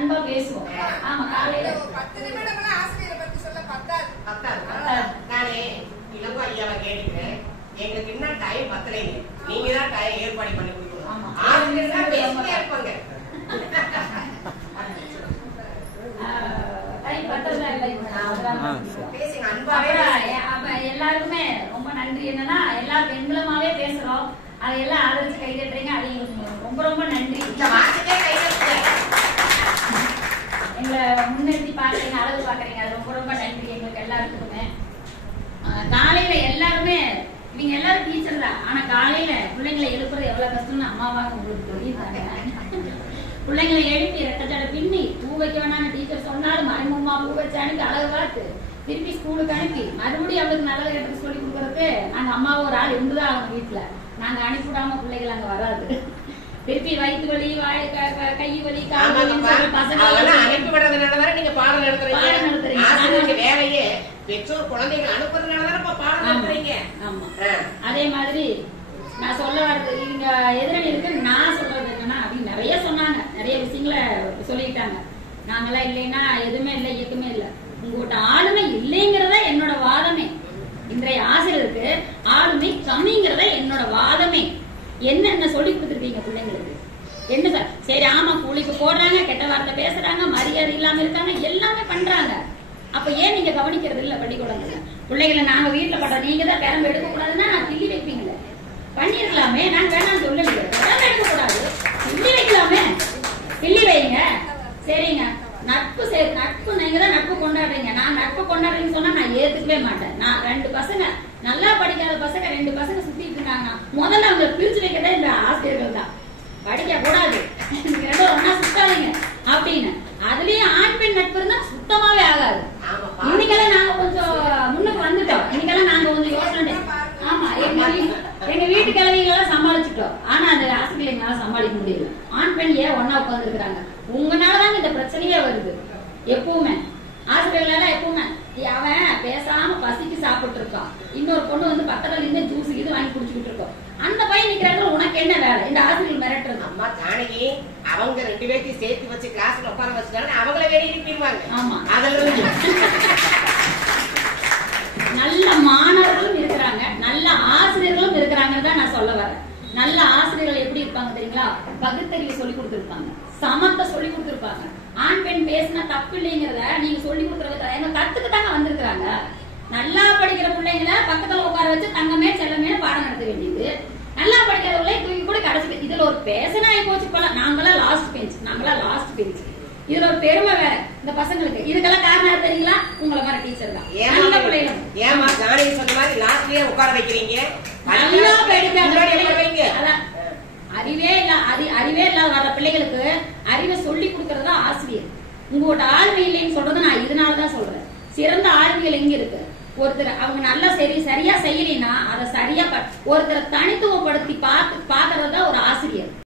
அன்பா பேசுவோம். ஆமா, காலையில 10 நிமிடம்லாம் ஆசிரியரை பத்தி சொல்ல பத்தாது. நானே இளங்கோ ஐயாவை கேட்டுக்கிறேன். எங்களுக்கு இன்னும் டைம் பத்தலைங்க. நீங்க தான் டைம் ஏற்பாடு பண்ணி கொடுக்கணும். ஆசிரியர் தான் பேசிட்டே இருப்பாங்க. எல்லாருக்குமே ரொம்ப நன்றி. என்னன்னா எல்லாரும் பெண்களுமாவே பேசுறோம், அதையெல்லாம் ஆதரிச்சு கை தட்டுறீங்க. அது ரொம்ப ரொம்ப நன்றி. எங்களை முன்னிறுத்தி பாக்குறீங்க, அளவு பாக்குறீங்க, அது ரொம்ப ரொம்ப நன்றி எங்களுக்கு எல்லாருக்குமே. காலையில எல்லாருமே இவங்க எல்லாரும் டீச்சர் தான், ஆனா காலையில பிள்ளைங்களை எழுப்புறது எவ்வளவு கஷ்டம்னு அம்மாவாக உங்களுக்கு சொல்லியிருக்காங்க. பிள்ளைங்களை எழுப்பி ரெட்டச்சடை பின்னி பூ வைக்க வேணாம்னு டீச்சர் சொன்னாலும் மறைமுகமா பூ வச்சு அனுப்பி அழகு பார்த்து திருப்பி ஸ்கூலுக்கு அனுப்பி மறுபடியும் அவளுக்கு நல்லது கெட்டது சொல்லி கொடுக்கறது நாங்க அம்மாவை ஒரு ஆள் இருந்துதான் அவங்க வீட்டுல. நாங்க அனுப்பிவிடாம பிள்ளைகள் அங்க வராது. திருப்பி வயிற்று வலி, கை வலி, கால் வலி பசங்க அனுப்பி விடுறதுனாலதான் நீங்க பாடம் நடத்துறீங்க. வேலையே பெற்றோர் குழந்தைகளை அனுப்புறதுனாலதான் பாடம் நடத்துறீங்க. ஆமா, அதே மாதிரி நான் சொல்ல வர்றது இவங்க எதிரணிகளுக்கு நான் சொல்றது என்னன்னா அப்படின்னு நிறைய சொன்னாங்க, நிறைய விஷயங்களை சொல்லிட்டாங்க. நாங்கெல்லாம் இல்லைன்னா எதுவுமே இல்லை, இயக்கமே இல்லை. உங்ககிட்ட ஆளுமை இல்லைங்கிறத என்னோட வாதமே. இன்றைய ஆசிரியருக்கு ஆளுமை கம்மிங்கிறத என்னோட வாதமே. என்னென்ன சொல்லி கொடுத்துருக்கீங்க பிள்ளைங்களுக்கு? என்ன சார்? சரி, ஆமா, கூலிக்கு போடுறாங்க, கெட்ட வார்த்தை பேசுறாங்க, மரியாதை இல்லாம இருக்காங்க, எல்லாமே பண்றாங்க. அப்ப ஏன் நீங்க கவனிக்கிறது இல்ல? பள்ளிக்கூடங்கள்ல பிள்ளைகளை நாங்க வீட்டுல பண்ற நீங்க தான் பெரம்பு எடுக்க கூடாதுன்னா நான் கிள்ளி வைப்பீங்களே. பண்ணிருக்கலாமே, நான் வேணாம் சொல்லல. பெரம்பு எடுக்க கூடாது, கிள்ளி வைக்கலாமே, கிள்ளி வைங்க. சரிங்க, நட்பு நட்பு நீங்க தான் நட்பு கொண்டாடுறீங்க. நான் நட்பு கொண்டாடுறீங்கன்னு சொன்னா நான் ஏத்துக்கவே மாட்டேன். நான் 2 பசங்க நல்லா படிக்காத பசங்க 2 பசங்க சுத்திட்டு இருக்காங்க, முதல்ல அவங்க பிரிச்சு வைக்கிறதே இந்த ஆசிரியர்கள் தான். படிக்க கூடாது, ஒன்னா சுத்தாதீங்க அப்படின்னு. அதுலயும் ஆண் பெண் நட்பு இருந்தா சுத்தமாவே ஆகாது. இன்னைக்கெல்லாம் நாங்க கொஞ்சம் முன்னுக்கு வந்துட்டோம். இன்னைக்கெல்லாம் நாங்க கொஞ்சம் யோசனை. ஆமா, எங்க வீட்டு கிழவிகளெல்லாம் சமாளிச்சுட்டோம். ஆனா அந்த ஆசிரியர்களால சமாளிக்க முடியல. ஆண் பெண் ஏன் ஒன்னா உட்கார்ந்து இருக்கிறாங்க? உங்களாலதாங்க இந்த பிரச்சனையே வருது. எப்பவுமே ஆசிரியர்களால எப்பவுமே அவன் பேசாம பசிக்கு சாப்பிட்டு இருக்கான், இன்னொரு பொண்ணு வந்து பக்கத்துல இருந்து ஜூஸ் இது வாங்கி குடிச்சுக்கிட்டு இருக்கோம். அந்த பையன் நிக்கிறாங்க, உனக்கு என்ன வேலை? இந்த ஆசிரியர்கள் மிரட்டுறது. அம்மா ஜானகி அவங்க 2 பேர்த்தையும் சேர்த்து வச்சு கிளாஸ்ல உட்கார வச்சுட்டாங்க, அவங்கள வெளியே இருப்பிடுவாங்க. ஆமா, அதுல நல்ல மாணவர்களும் இருக்கிறாங்க, நல்ல ஆசிரியர்களும் இருக்கிறாங்கன்னு தான் நான் சொல்ல வரேன். நல்ல ஆசிரியர்கள் எப்படி இருப்பாங்க தெரியுங்களா? பகுத்தறிவை சொல்லி கொடுத்துருப்பாங்க, சமத்தை சொல்லி கொடுத்துருப்பாங்க. ஆண் பெண் பேசினா தப்பு இல்லைங்கிறத நீங்க சொல்லி கொடுக்கறத எங்க கத்துக்கு தாங்க வந்திருக்கிறாங்க. நல்லா படிக்கிற பிள்ளைங்களை பக்கத்துல உட்கார வச்சு தங்கமே செல்லமே பாடம் நடத்த வேண்டியது. நல்லா படிக்கிறவங்களே தூக்கி கூட கடைசி இதுல ஒரு பேசனா போச்சு போல. நாங்களாம் லாஸ்ட் பெஞ்ச். இதுல ஒரு பெருமை வேற இந்த பசங்களுக்கு. இதுக்கெல்லாம் காரணம் தெரியுங்களா? உங்களை மாதிரி டீச்சர் தான். நல்ல பிள்ளைங்க ஏமா ஜானகி சொன்ன மாதிரி லாஸ்ட்லயே உட்கார வைக்கிறீங்க. நல்லா படிக்க அறிவே இல்லாத வர்ற பிள்ளைகளுக்கு அறிவை சொல்லி கொடுக்கறதா ஆசிரியர். உங்களோட ஆளுமை இல்லைன்னு சொல்றது நான் இதனாலதான் சொல்றேன். சிறந்த ஆளுமைகள் எங்க இருக்கு? ஒருத்தர் அவங்க நல்லா சரியா செய்யலைன்னா அதை சரியா ஒருத்தரை தனித்துவப்படுத்தி பாக்குறதுதான் ஒரு ஆசிரியர்.